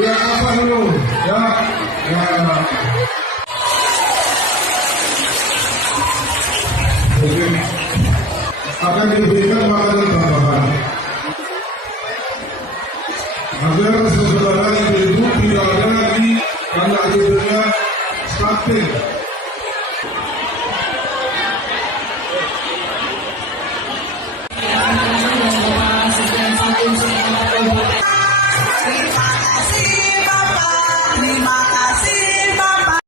Biar apa dulu, ya. Oke. Akan diberikan makanan tambahan agar saudara ibu tidak ada lagi anak ibunya stunting.